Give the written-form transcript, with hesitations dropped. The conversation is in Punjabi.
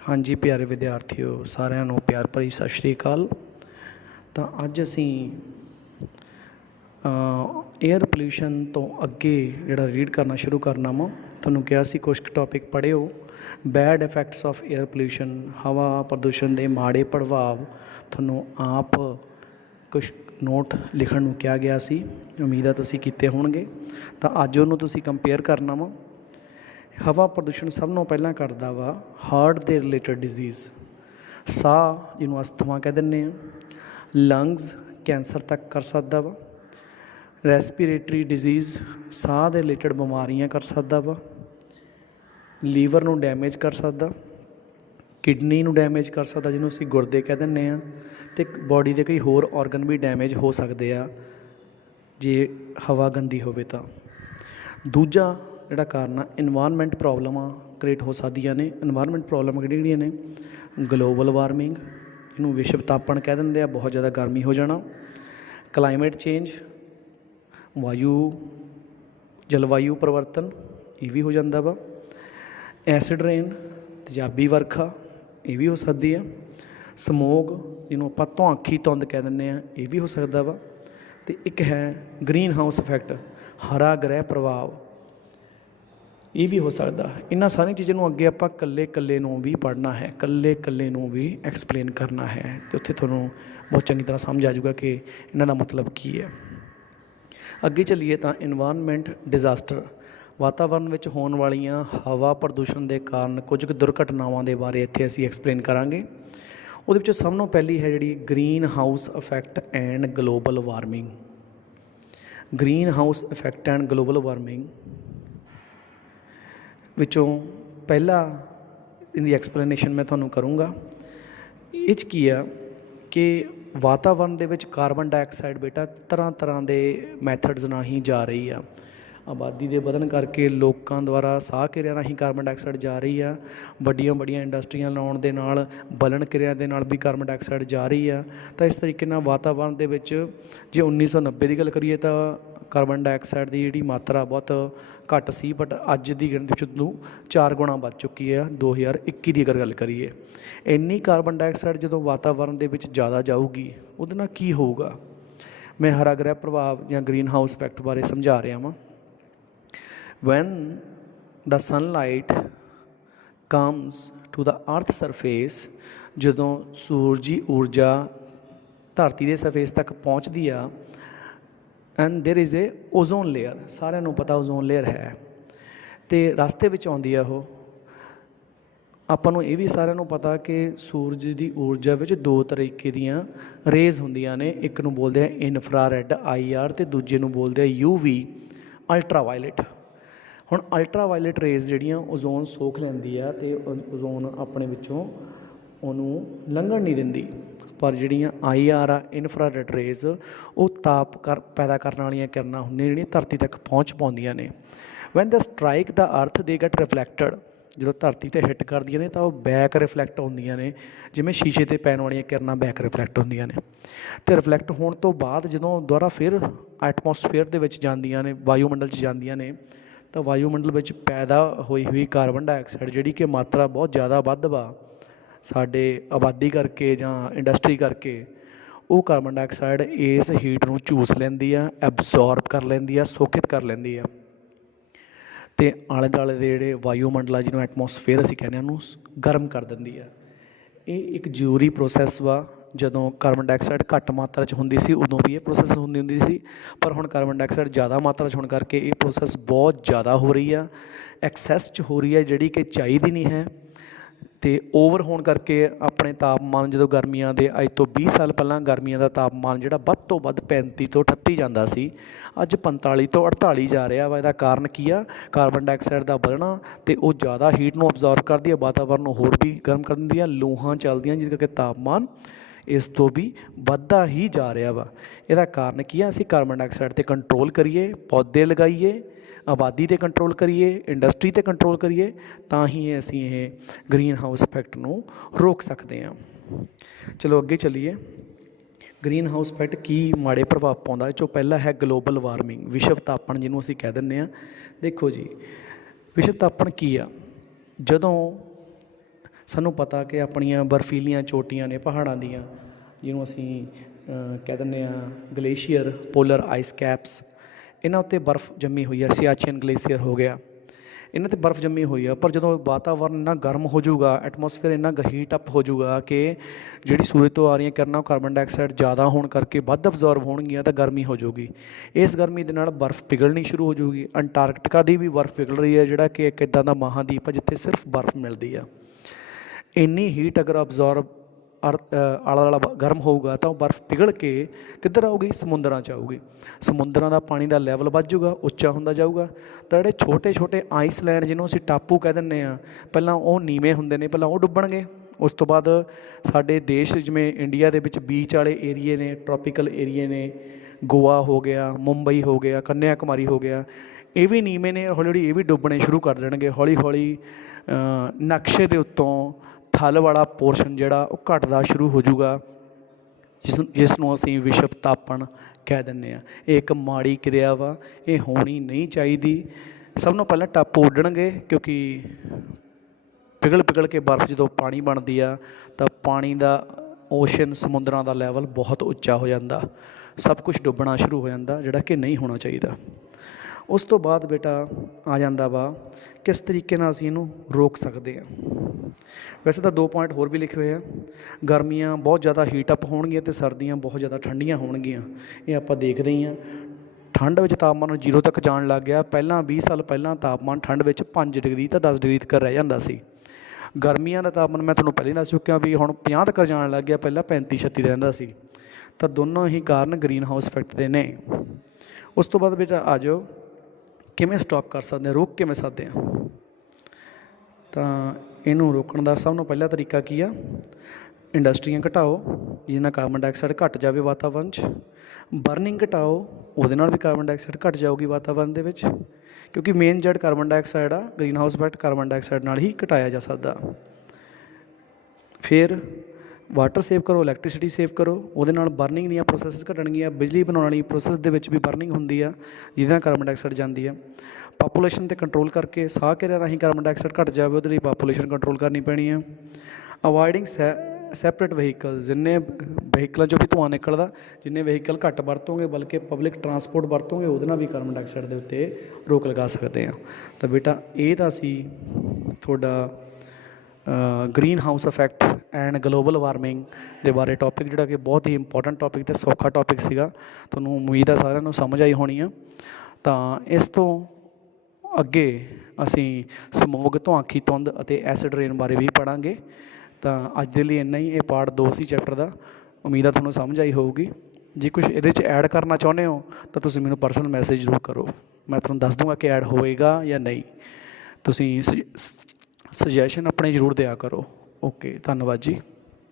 हाँ जी प्यारे विद्यार्थियों, सारिਆਂ ਨੂੰ प्यार भरी सत श्री अकाल। ਤਾਂ ਅੱਜ ਅਸੀਂ एयर पोल्यूशन तो अगे ਜਿਹੜਾ रीड करना शुरू करना ਵਾ। ਤੁਹਾਨੂੰ ਕਿਹਾ ਸੀ ਕੁਛ टॉपिक पढ़िओ। Bad effects of air pollution, हवा प्रदूषण के माड़े प्रभाव ਤੁਹਾਨੂੰ आप कुछ नोट लिखण ਨੂੰ ਕਿਹਾ ਗਿਆ ਸੀ। उम्मीद है ਤੁਸੀਂ ਕੀਤੇ ਹੋਣਗੇ। ਤਾਂ ਅੱਜ ਉਹਨੂੰ ਤੁਸੀਂ ਕੰਪੇਅਰ ਕਰਨਾ ਵਾ। हवा प्रदूषण सब ਨੂੰ ਪਹਿਲਾਂ ਕਰਦਾ ਵਾ हार्ट ਦੇ रिलेटेड डिजीज़, ਸਾਹ ਜਿਹਨੂੰ ਅਸਥਮਾ ਕਹਿ ਦਿੰਦੇ ਆ, ਲੰਗਸ कैंसर तक कर सकता वा, ਰੈਸਪੀਰੇਟਰੀ डिजीज़ ਸਾਹ ਦੇ रिलेटेड ਬਿਮਾਰੀਆਂ कर सकता वा, ਲੀਵਰ ਨੂੰ डैमेज कर सकता, किडनी ਨੂੰ डैमेज कर सकता ਜਿਹਨੂੰ ਅਸੀਂ ਗੁਰਦੇ ਕਹਿ ਦਿੰਦੇ ਆ, ਅਤੇ ਬੋਡੀ ਦੇ ਕਈ ਹੋਰ ਔਰਗਨ ਵੀ ਡੈਮੇਜ ਹੋ ਸਕਦੇ ਆ ਜੇ ਹਵਾ ਗੰਦੀ ਹੋਵੇ ਤਾਂ। ਦੂਜਾ ਜਿਹੜਾ ਕਾਰਨ ਆ ਇਨਵਾਇਰਮੈਂਟ ਪ੍ਰੋਬਲਮਾਂ ਕ੍ਰੀਏਟ ਹੋ ਸਕਦੀਆਂ ਨੇ। ਇਨਵਾਇਰਮੈਂਟ ਪ੍ਰੋਬਲਮ ਕਿਹੜੀਆਂ ਨੇ? ਗਲੋਬਲ ਵਾਰਮਿੰਗ, ਇਹਨੂੰ ਵਿਸ਼ਵ ਤਾਪਣ ਕਹਿ ਦਿੰਦੇ ਆ, ਬਹੁਤ ਜ਼ਿਆਦਾ ਗਰਮੀ ਹੋ ਜਾਣਾ। ਕਲਾਈਮੇਟ ਚੇਂਜ, ਜਲਵਾਯੂ ਪਰਿਵਰਤਨ, ਇਹ ਵੀ ਹੋ ਜਾਂਦਾ ਵਾ। ਐਸਿਡ ਰੇਨ, ਤੇਜ਼ਾਬੀ ਵਰਖਾ, ਇਹ ਵੀ ਹੋ ਸਕਦੀ ਆ। ਸਮੋਗ, ਜਿਹਨੂੰ ਆਪਾਂ ਧੁਆਂਖੀ ਧੁੰਦ ਕਹਿ ਦਿੰਦੇ ਆ, ਇਹ ਵੀ ਹੋ ਸਕਦਾ ਵਾ। ਅਤੇ ਇੱਕ ਹੈ ਗ੍ਰੀਨ ਹਾਊਸ ਇਫੈਕਟ, ਹਰਾ ਗ੍ਰਹਿ ਪ੍ਰਭਾਵ, ਇਹ ਵੀ ਹੋ ਸਕਦਾ। ਇਹਨਾਂ ਸਾਰੀਆਂ ਚੀਜ਼ਾਂ ਨੂੰ ਅੱਗੇ ਆਪਾਂ ਇਕੱਲੇ ਨੂੰ ਵੀ ਪੜ੍ਹਨਾ ਹੈ, ਇਕੱਲੇ ਨੂੰ ਵੀ ਐਕਸਪਲੇਨ ਕਰਨਾ ਹੈ, ਅਤੇ ਉੱਥੇ ਤੁਹਾਨੂੰ ਬਹੁਤ ਚੰਗੀ ਤਰ੍ਹਾਂ ਸਮਝ ਆ ਜਾਊਗਾ ਕਿ ਇਹਨਾਂ ਦਾ ਮਤਲਬ ਕੀ ਹੈ। ਅੱਗੇ ਚੱਲੀਏ ਤਾਂ ਇਨਵਾਇਰਨਮੈਂਟ ਡਿਜ਼ਾਸਟਰ, ਵਾਤਾਵਰਨ ਵਿੱਚ ਹੋਣ ਵਾਲੀਆਂ ਹਵਾ ਪ੍ਰਦੂਸ਼ਣ ਦੇ ਕਾਰਨ ਕੁਝ ਕੁ ਦੁਰਘਟਨਾਵਾਂ ਦੇ ਬਾਰੇ ਇੱਥੇ ਅਸੀਂ ਐਕਸਪਲੇਨ ਕਰਾਂਗੇ। ਉਹਦੇ ਵਿੱਚੋਂ ਸਭ ਤੋਂ ਪਹਿਲੀ ਹੈ ਜਿਹੜੀ green house effect and global warming. Green house effect and global warming ਵਿੱਚੋਂ ਪਹਿਲਾ ਇਹਦੀ ਐਕਸਪਲੇਨੇਸ਼ਨ ਮੈਂ ਤੁਹਾਨੂੰ ਕਰੂੰਗਾ। ਇਹ 'ਚ ਕੀ ਆ ਕਿ ਵਾਤਾਵਰਨ ਦੇ ਵਿੱਚ ਕਾਰਬਨ ਡਾਈਆਕਸਾਈਡ ਬੇਟਾ ਤਰ੍ਹਾਂ ਦੇ ਮੈਥਡਸ ਨਾਲ ਹੀ ਜਾ ਰਹੀ ਆ। ਆਬਾਦੀ ਦੇ ਵਧਣ ਕਰਕੇ ਲੋਕਾਂ ਦੁਆਰਾ ਸਾਹ ਕਿਰਿਆ ਰਾਹੀਂ ਕਾਰਬਨ ਡਾਈਆਕਸਾਈਡ ਜਾ ਰਹੀ ਆ। ਵੱਡੀਆਂ ਇੰਡਸਟਰੀਆਂ ਲਾਉਣ ਦੇ ਨਾਲ ਬਲਣ ਕਿਰਿਆ ਦੇ ਨਾਲ ਵੀ ਕਾਰਬਨ ਡਾਈਆਕਸਾਈਡ ਜਾ ਰਹੀ ਆ। ਤਾਂ ਇਸ ਤਰੀਕੇ ਨਾਲ ਵਾਤਾਵਰਨ ਦੇ ਵਿੱਚ ਜੇ 1990 ਦੀ ਗੱਲ ਕਰੀਏ ਤਾਂ ਕਾਰਬਨ ਡਾਈਆਕਸਾਈਡ ਦੀ ਜਿਹੜੀ ਮਾਤਰਾ ਬਹੁਤ ਘੱਟ ਸੀ, ਬਟ ਅੱਜ ਦੀ ਗਿਣਤੀ ਵਿੱਚ ਉਹਨੂੰ 4 ਗੁਣਾ ਵੱਧ ਚੁੱਕੀ ਹੈ 2021 ਦੀ ਅਗਰ ਗੱਲ ਕਰੀਏ। ਇੰਨੀ ਕਾਰਬਨ ਡਾਈਆਕਸਾਈਡ ਜਦੋਂ ਵਾਤਾਵਰਨ ਦੇ ਵਿੱਚ ਜ਼ਿਆਦਾ ਜਾਊਗੀ ਉਹਦੇ ਨਾਲ ਕੀ ਹੋਊਗਾ? ਮੈਂ ਹਰਾ ਗ੍ਰਹਿ ਪ੍ਰਭਾਵ ਜਾਂ ਗ੍ਰੀਨ ਹਾਊਸ ਇਫੈਕਟ ਬਾਰੇ ਸਮਝਾ ਰਿਹਾ ਵਾਂ। When the sunlight comes to the earth surface, ਜਦੋਂ ਸੂਰਜੀ ਊਰਜਾ ਧਰਤੀ ਦੇ ਸਰਫੇਸ ਤੱਕ ਪਹੁੰਚਦੀ ਆ, and there is a ozone layer, ਸਾਰਿਆਂ ਨੂੰ ਪਤਾ ਓਜ਼ੋਨ ਲੇਅਰ ਹੈ, ਅਤੇ ਰਸਤੇ ਵਿੱਚ ਆਉਂਦੀ ਆ ਉਹ। ਆਪਾਂ ਨੂੰ ਇਹ ਵੀ ਸਾਰਿਆਂ ਨੂੰ ਪਤਾ ਕਿ ਸੂਰਜ ਦੀ ਊਰਜਾ ਵਿੱਚ 2 ਤਰੀਕੇ ਦੀਆਂ ਰੇਜ਼ ਹੁੰਦੀਆਂ ਨੇ। ਇੱਕ ਨੂੰ ਬੋਲਦੇ ਆ ਇਨਫਰਾਰੈੱਡ IR, ਅਤੇ ਦੂਜੇ ਨੂੰ ਬੋਲਦੇ ਆ UV ਅਲਟਰਾਵਾਇਲਟ। ਹੁਣ ਅਲਟਰਾਵਾਇਲਟ ਰੇਜ਼ ਜਿਹੜੀਆਂ ਓਜ਼ੋਨ ਸੋਖ ਲੈਂਦੀ ਆ ਅਤੇ ਓਜ਼ੋਨ ਆਪਣੇ ਵਿੱਚੋਂ ਉਹਨੂੰ ਲੰਘਣ ਨਹੀਂ ਦਿੰਦੀ। ਪਰ ਜਿਹੜੀਆਂ IR ਆ ਇਨਫਰਾਰੈੱਡ ਰੇਜ਼, ਉਹ ਪੈਦਾ ਕਰਨ ਵਾਲੀਆਂ ਕਿਰਨਾਂ ਹੁੰਦੀਆਂ ਜਿਹੜੀਆਂ ਧਰਤੀ ਤੱਕ ਪਹੁੰਚ ਪਾਉਂਦੀਆਂ ਨੇ। ਵੈਨ ਦਾ ਸਟਰਾਈਕ ਦਾ ਅਰਥ ਦੇ ਗੈਟ ਰਿਫਲੈਕਟਡ, ਜਦੋਂ ਧਰਤੀ 'ਤੇ ਹਿੱਟ ਕਰਦੀਆਂ ਨੇ ਤਾਂ ਉਹ ਬੈਕ ਰਿਫਲੈਕਟ ਹੁੰਦੀਆਂ ਨੇ, ਜਿਵੇਂ ਸ਼ੀਸ਼ੇ 'ਤੇ ਪੈਣ ਵਾਲੀਆਂ ਕਿਰਨਾਂ ਬੈਕ ਰਿਫਲੈਕਟ ਹੁੰਦੀਆਂ ਨੇ। ਅਤੇ ਰਿਫਲੈਕਟ ਹੋਣ ਤੋਂ ਬਾਅਦ ਜਦੋਂ ਦੁਬਾਰਾ ਫਿਰ ਐਟਮੋਸਫੇਅਰ ਦੇ ਵਿੱਚ ਜਾਂਦੀਆਂ ਨੇ, ਵਾਯੂਮੰਡਲ 'ਚ ਜਾਂਦੀਆਂ ਨੇ, ਤਾਂ ਵਾਯੂਮੰਡਲ ਵਿੱਚ ਪੈਦਾ ਹੋਈ ਕਾਰਬਨ ਡਾਈਆਕਸਾਈਡ ਜਿਹੜੀ ਕਿ ਮਾਤਰਾ ਬਹੁਤ ਜ਼ਿਆਦਾ ਵੱਧ ਵਾ ਸਾਡੇ ਆਬਾਦੀ ਕਰਕੇ ਜਾਂ ਇੰਡਸਟਰੀ ਕਰਕੇ, ਉਹ ਕਾਰਬਨ ਡਾਈਆਕਸਾਈਡ ਇਸ ਹੀਟ ਨੂੰ ਚੂਸ ਲੈਂਦੀ ਆ, ਐਬਜ਼ੋਰਬ ਕਰ ਲੈਂਦੀ ਆ, ਸੋਖਿਤ ਕਰ ਲੈਂਦੀ ਆ, ਅਤੇ ਆਲੇ ਦੁਆਲੇ ਦੇ ਜਿਹੜੇ ਵਾਯੂਮੰਡਲ ਆ, ਜਿਹਨੂੰ ਐਟਮੋਸਫੇਅਰ ਅਸੀਂ ਕਹਿੰਦੇ ਹਾਂ, ਉਹਨੂੰ ਗਰਮ ਕਰ ਦਿੰਦੀ ਆ। ਇਹ ਇੱਕ ਜ਼ਰੂਰੀ ਪ੍ਰੋਸੈਸ ਵਾ। ਜਦੋਂ ਕਾਰਬਨ ਡਾਈਆਕਸਾਈਡ ਘੱਟ ਮਾਤਰਾ 'ਚ ਹੁੰਦੀ ਸੀ ਉਦੋਂ ਵੀ ਇਹ ਪ੍ਰੋਸੈਸ ਹੁੰਦੀ ਸੀ, ਪਰ ਹੁਣ ਕਾਰਬਨ ਡਾਈਆਕਸਾਈਡ ਜ਼ਿਆਦਾ ਮਾਤਰਾ 'ਚ ਹੋਣ ਕਰਕੇ ਇਹ ਪ੍ਰੋਸੈਸ ਬਹੁਤ ਜ਼ਿਆਦਾ ਹੋ ਰਹੀ ਆ, ਐਕਸੈਸ 'ਚ ਹੋ ਰਹੀ ਹੈ, ਜਿਹੜੀ ਕਿ ਚਾਹੀਦੀ ਨਹੀਂ ਹੈ। ਅਤੇ ਓਵਰ ਹੋਣ ਕਰਕੇ ਆਪਣੇ ਤਾਪਮਾਨ, ਜਦੋਂ ਗਰਮੀਆਂ ਦੇ ਅੱਜ ਤੋਂ 20 ਸਾਲ ਪਹਿਲਾਂ ਗਰਮੀਆਂ ਦਾ ਤਾਪਮਾਨ ਜਿਹੜਾ ਵੱਧ ਤੋਂ ਵੱਧ 35 ਤੋਂ 38 ਜਾਂਦਾ ਸੀ, ਅੱਜ 45 ਤੋਂ 48 ਜਾ ਰਿਹਾ ਵਾ। ਇਹਦਾ ਕਾਰਨ ਕੀ ਆ? ਕਾਰਬਨ ਡਾਈਆਕਸਾਈਡ ਦਾ ਵਧਣਾ, ਅਤੇ ਉਹ ਜ਼ਿਆਦਾ ਹੀਟ ਨੂੰ ਅਬਜ਼ੋਰਬ ਕਰਦੀ ਹੈ, ਵਾਤਾਵਰਨ ਨੂੰ ਹੋਰ ਵੀ ਗਰਮ ਕਰ ਦਿੰਦੀ ਆ, ਲੂਹਾਂ ਚੱਲਦੀਆਂ ਜਿਸ ਕਰਕੇ ਤਾਪਮਾਨ ਇਸ ਤੋਂ ਵੀ ਵੱਧਦਾ ਹੀ ਜਾ ਰਿਹਾ ਵਾ। ਇਹਦਾ ਕਾਰਨ ਕੀ ਆ? ਅਸੀਂ ਕਾਰਬਨ ਡਾਈਆਕਸਾਈਡ 'ਤੇ ਕੰਟਰੋਲ ਕਰੀਏ, ਪੌਦੇ ਲਗਾਈਏ, ਆਬਾਦੀ 'ਤੇ ਕੰਟਰੋਲ ਕਰੀਏ, ਇੰਡਸਟਰੀ 'ਤੇ ਕੰਟਰੋਲ ਕਰੀਏ, ਤਾਂ ਹੀ ਅਸੀਂ ਇਹ ਗ੍ਰੀਨ ਹਾਊਸ ਇਫੈਕਟ ਨੂੰ ਰੋਕ ਸਕਦੇ ਹਾਂ। ਚਲੋ ਅੱਗੇ ਚੱਲੀਏ। ਗ੍ਰੀਨ ਹਾਊਸ ਇਫੈਕਟ ਕੀ ਮਾੜੇ ਪ੍ਰਭਾਵ ਪਾਉਂਦਾ? ਇਹ 'ਚੋਂ ਪਹਿਲਾ ਹੈ ਗਲੋਬਲ ਵਾਰਮਿੰਗ, ਵਿਸ਼ਵ ਤਾਪਣ ਜਿਹਨੂੰ ਅਸੀਂ ਕਹਿ ਦਿੰਦੇ ਹਾਂ। ਦੇਖੋ ਜੀ, ਵਿਸ਼ਵ ਤਾਪਣ ਕੀ ਆ? ਜਦੋਂ ਸਾਨੂੰ ਪਤਾ ਕਿ ਆਪਣੀਆਂ ਬਰਫੀਲੀਆਂ ਚੋਟੀਆਂ ਨੇ ਪਹਾੜਾਂ ਦੀਆਂ, ਜਿਹਨੂੰ ਅਸੀਂ ਕਹਿ ਦਿੰਦੇ ਹਾਂ ਗਲੇਸ਼ੀਅਰ, ਪੋਲਰ ਆਈਸ ਕੈਪਸ, ਇਹਨਾਂ ਉੱਤੇ ਬਰਫ਼ ਜੰਮੀ ਹੋਈ ਹੈ। ਸਿਆਚਿਨ ਗਲੇਸ਼ੀਅਰ ਹੋ ਗਿਆ, ਇਹਨਾਂ 'ਤੇ ਬਰਫ਼ ਜੰਮੀ ਹੋਈ ਆ। ਪਰ ਜਦੋਂ ਵਾਤਾਵਰਨ ਇੰਨਾ ਗਰਮ ਹੋ ਜਾਊਗਾ, ਐਟਮੋਸਫੇਅਰ ਇੰਨਾ ਹੀਟ ਅਪ ਹੋ ਜਾਊਗਾ ਕਿ ਜਿਹੜੀ ਸੂਰਜ ਤੋਂ ਆ ਰਹੀਆਂ ਕਿਰਨਾਂ ਉਹ ਕਾਰਬਨ ਡਾਈਆਕਸਾਈਡ ਜ਼ਿਆਦਾ ਹੋਣ ਕਰਕੇ ਵੱਧ ਅਬਜ਼ੋਰਬ ਹੋਣਗੀਆਂ ਤਾਂ ਗਰਮੀ ਹੋ ਜਾਊਗੀ। ਇਸ ਗਰਮੀ ਦੇ ਨਾਲ ਬਰਫ਼ ਪਿਘਲਣੀ ਸ਼ੁਰੂ ਹੋ ਜਾਊਗੀ। ਅੰਟਾਰਕਟਿਕਾ ਦੀ ਵੀ ਬਰਫ਼ ਪਿਘਲ ਰਹੀ ਹੈ, ਜਿਹੜਾ ਕਿ ਇੱਕ ਇੱਦਾਂ ਦਾ ਮਹਾਂਦੀਪ ਹੈ ਜਿੱਥੇ ਸਿਰਫ ਬਰਫ਼ ਮਿਲਦੀ ਆ। ਇੰਨੀ ਹੀਟ ਅਗਰ ਅਬਜ਼ੋਰਬ ਆਲਾ ਦੁਆਲਾ ਗਰਮ ਹੋਊਗਾ ਤਾਂ ਉਹ ਬਰਫ਼ ਪਿਘਲ ਕੇ ਕਿੱਧਰ ਆਊਗੀ? ਸਮੁੰਦਰਾਂ 'ਚ ਆਊਗੀ। ਸਮੁੰਦਰਾਂ ਦਾ ਪਾਣੀ ਦਾ ਲੈਵਲ ਵੱਧ ਜਾਊਗਾ, ਉੱਚਾ ਹੁੰਦਾ ਜਾਊਗਾ, ਤਾਂ ਜਿਹੜੇ ਛੋਟੇ ਛੋਟੇ ਆਈਸਲੈਂਡ ਜਿਹਨੂੰ ਅਸੀਂ ਟਾਪੂ ਕਹਿ ਦਿੰਦੇ ਹਾਂ, ਪਹਿਲਾਂ ਉਹ ਨੀਵੇਂ ਹੁੰਦੇ ਨੇ, ਪਹਿਲਾਂ ਉਹ ਡੁੱਬਣਗੇ। ਉਸ ਤੋਂ ਬਾਅਦ ਸਾਡੇ ਦੇਸ਼ ਜਿਵੇਂ ਇੰਡੀਆ ਦੇ ਵਿੱਚ ਬੀਚ ਵਾਲੇ ਏਰੀਏ ਨੇ, ਟਰੋਪੀਕਲ ਏਰੀਏ ਨੇ, ਗੋਆ ਹੋ ਗਿਆ, ਮੁੰਬਈ ਹੋ ਗਿਆ, ਕੰਨਿਆ ਕੁਮਾਰੀ ਹੋ ਗਿਆ, ਇਹ ਵੀ ਨੀਵੇਂ ਨੇ। ਹੌਲੀ ਹੌਲੀ ਇਹ ਵੀ ਡੁੱਬਣੇ ਸ਼ੁਰੂ ਕਰ ਦੇਣਗੇ। ਹੌਲੀ ਹੌਲੀ ਨਕਸ਼ੇ ਦੇ ਉੱਤੋਂ ਥਲ ਵਾਲਾ ਪੋਰਸ਼ਨ ਜਿਹੜਾ ਉਹ ਘਟਦਾ ਸ਼ੁਰੂ ਹੋ ਜਾਊਗਾ, ਜਿਸ ਨੂੰ ਅਸੀਂ ਵਿਸ਼ਵ ਤਾਪਣ ਕਹਿ ਦਿੰਦੇ ਹਾਂ। ਇਹ ਇੱਕ ਮਾੜੀ ਕਿਰਿਆ ਵਾ, ਇਹ ਹੋਣੀ ਨਹੀਂ ਚਾਹੀਦੀ। ਸਭ ਨੂੰ ਪਹਿਲਾਂ ਟਾਪੂ ਉੱਡਣਗੇ, ਕਿਉਂਕਿ ਪਿਘਲ ਕੇ ਬਰਫ਼ ਜਦੋਂ ਪਾਣੀ ਬਣਦੀ ਆ ਤਾਂ ਪਾਣੀ ਦਾ ਓਸ਼ਨ, ਸਮੁੰਦਰਾਂ ਦਾ ਲੈਵਲ ਬਹੁਤ ਉੱਚਾ ਹੋ ਜਾਂਦਾ, ਸਭ ਕੁਝ ਡੁੱਬਣਾ ਸ਼ੁਰੂ ਹੋ ਜਾਂਦਾ, ਜਿਹੜਾ ਕਿ ਨਹੀਂ ਹੋਣਾ ਚਾਹੀਦਾ। ਉਸ ਤੋਂ ਬਾਅਦ ਬੇਟਾ ਆ ਜਾਂਦਾ ਵਾ ਕਿਸ ਤਰੀਕੇ ਨਾਲ ਅਸੀਂ ਇਹਨੂੰ ਰੋਕ ਸਕਦੇ ਹਾਂ। ਵੈਸੇ ਤਾਂ 2 ਪੁਆਇੰਟ ਹੋਰ ਵੀ ਲਿਖੇ ਹੋਏ ਆ। ਗਰਮੀਆਂ ਬਹੁਤ ਜ਼ਿਆਦਾ ਹੀਟ ਅਪ ਹੋਣਗੀਆਂ ਅਤੇ ਸਰਦੀਆਂ ਬਹੁਤ ਜ਼ਿਆਦਾ ਠੰਡੀਆਂ ਹੋਣਗੀਆਂ। ਇਹ ਆਪਾਂ ਦੇਖਦੇ ਹੀ ਹਾਂ। ਠੰਡ ਵਿੱਚ ਤਾਪਮਾਨ 0 ਤੱਕ ਜਾਣ ਲੱਗ ਗਿਆ। ਪਹਿਲਾਂ 20 ਸਾਲ ਪਹਿਲਾਂ ਤਾਪਮਾਨ ਠੰਡ ਵਿੱਚ 5 ਡਿਗਰੀ ਤਾਂ 10 ਡਿਗਰੀ ਤੱਕ ਰਹਿ ਜਾਂਦਾ ਸੀ। ਗਰਮੀਆਂ ਦਾ ਤਾਪਮਾਨ ਮੈਂ ਤੁਹਾਨੂੰ ਪਹਿਲਾਂ ਹੀ ਦੱਸ ਚੁੱਕਿਆ ਵੀ ਹੁਣ 50 ਤੱਕ ਜਾਣ ਲੱਗ ਗਿਆ, ਪਹਿਲਾਂ 35-36 ਰਹਿੰਦਾ ਸੀ। ਤਾਂ ਦੋਨੋਂ ਹੀ ਕਾਰਨ ਗ੍ਰੀਨ ਹਾਊਸ ਇਫੈਕਟ ਦੇ ਨੇ। ਉਸ ਤੋਂ ਬਾਅਦ ਬੇਟਾ ਆ ਜਾਓ ਕਿਵੇਂ ਸਟਾਪ ਕਰ ਸਕਦੇ ਹਾਂ, ਰੋਕ ਕਿਵੇਂ ਸਕਦੇ ਹਾਂ। ਤਾਂ ਇਹਨੂੰ ਰੋਕਣ ਦਾ ਸਭ ਤੋਂ ਪਹਿਲਾ ਤਰੀਕਾ ਕੀ ਆ? ਇੰਡਸਟਰੀਆਂ ਘਟਾਓ, ਜਿਹਦੇ ਨਾਲ ਕਾਰਬਨ ਡਾਈਆਕਸਾਈਡ ਘੱਟ ਜਾਵੇ ਵਾਤਾਵਰਨ 'ਚ। ਬਰਨਿੰਗ ਘਟਾਓ, ਉਹਦੇ ਨਾਲ ਵੀ ਕਾਰਬਨ ਡਾਈਆਕਸਾਈਡ ਘੱਟ ਜਾਊਗੀ ਵਾਤਾਵਰਨ ਦੇ ਵਿੱਚ, ਕਿਉਂਕਿ ਮੇਨ ਜਿਹੜਾ ਕਾਰਬਨ ਡਾਈਆਕਸਾਈਡ ਆ, green house effect carbon dioxide ਨਾਲ ਹੀ ਘਟਾਇਆ ਜਾ ਸਕਦਾ। ਫਿਰ ਵਾਟਰ ਸੇਵ ਕਰੋ, ਇਲੈਕਟ੍ਰੀਸਿਟੀ ਸੇਵ ਕਰੋ, ਉਹਦੇ ਨਾਲ ਬਰਨਿੰਗ ਦੀਆਂ ਪ੍ਰੋਸੈਸ ਘਟਣਗੀਆਂ। ਬਿਜਲੀ ਬਣਾਉਣ ਵਾਲੀ ਪ੍ਰੋਸੈਸ ਦੇ ਵਿੱਚ ਵੀ ਬਰਨਿੰਗ ਹੁੰਦੀ ਆ, ਜਿਹਦੇ ਨਾਲ ਕਾਰਬਨ ਡਾਈਆਕਸਾਈਡ ਜਾਂਦੀ ਆ। ਪਾਪੂਲੇਸ਼ਨ 'ਤੇ ਕੰਟਰੋਲ ਕਰਕੇ ਸਾਹ ਕਿਰਿਆ ਰਾਹੀਂ ਕਾਰਬਨ ਡਾਈਆਕਸਾਈਡ ਘੱਟ ਜਾਵੇ, ਉਹਦੇ ਲਈ ਪਾਪੂਲੇਸ਼ਨ ਕੰਟਰੋਲ ਕਰਨੀ ਪੈਣੀ ਆ। ਅਵੋਇਡਿੰਗ ਸੈਪਰੇਟ ਵਹੀਕਲ, ਜਿੰਨੇ ਵਹੀਕਲਾਂ 'ਚੋਂ ਵੀ ਧੂੰਆਂ ਨਿਕਲਦਾ, ਜਿੰਨੇ ਵਹੀਕਲ ਘੱਟ ਵਰਤੋਂਗੇ ਬਲਕਿ ਪਬਲਿਕ ਟਰਾਂਸਪੋਰਟ ਵਰਤੋਂਗੇ, ਉਹਦੇ ਨਾਲ ਵੀ ਕਾਰਬਨ ਡਾਈਆਕਸਾਈਡ ਦੇ ਉੱਤੇ ਰੋਕ ਲਗਾ ਸਕਦੇ ਹਾਂ। ਤਾਂ ਬੇਟਾ ਇਹ ਤਾਂ ਸੀ ਤੁਹਾਡਾ green house effect and global warming ਦੇ ਬਾਰੇ ਟੌਪਿਕ, ਜਿਹੜਾ ਕਿ ਬਹੁਤ ਹੀ ਇੰਪੋਰਟੈਂਟ ਟੌਪਿਕ ਅਤੇ ਸੌਖਾ ਟੌਪਿਕ ਸੀਗਾ। ਤੁਹਾਨੂੰ ਉਮੀਦ ਆ ਸਾਰਿਆਂ ਨੂੰ ਸਮਝ ਆਈ ਹੋਣੀ ਆ। ਤਾਂ ਇਸ ਤੋਂ ਅੱਗੇ ਅਸੀਂ ਸਮੋਗ, ਧੁਆਂਖੀ ਧੁੰਦ ਅਤੇ ਐਸਿਡ ਰੇਨ ਬਾਰੇ ਵੀ ਪੜ੍ਹਾਂਗੇ। ਤਾਂ ਅੱਜ ਦੇ ਲਈ ਇੰਨਾ ਹੀ। ਇਹ ਪਾਰਟ 2 ਸੀ ਚੈਪਟਰ ਦਾ। ਉਮੀਦ ਆ ਤੁਹਾਨੂੰ ਸਮਝ ਆਈ ਹੋਊਗੀ। ਜੇ ਕੁਛ ਇਹਦੇ 'ਚ ਐਡ ਕਰਨਾ ਚਾਹੁੰਦੇ ਹੋ ਤਾਂ ਤੁਸੀਂ ਮੈਨੂੰ ਪਰਸਨਲ ਮੈਸੇਜ ਜ਼ਰੂਰ ਕਰੋ, ਮੈਂ ਤੁਹਾਨੂੰ ਦੱਸ ਦੂੰਗਾ ਕਿ ਐਡ ਹੋਏਗਾ ਜਾਂ ਨਹੀਂ। ਤੁਸੀਂ ਸੁਜੈਸ਼ਨ ਆਪਣੇ ਜ਼ਰੂਰ ਦਿਆ ਕਰੋ। ਓਕੇ, ਧੰਨਵਾਦ ਜੀ।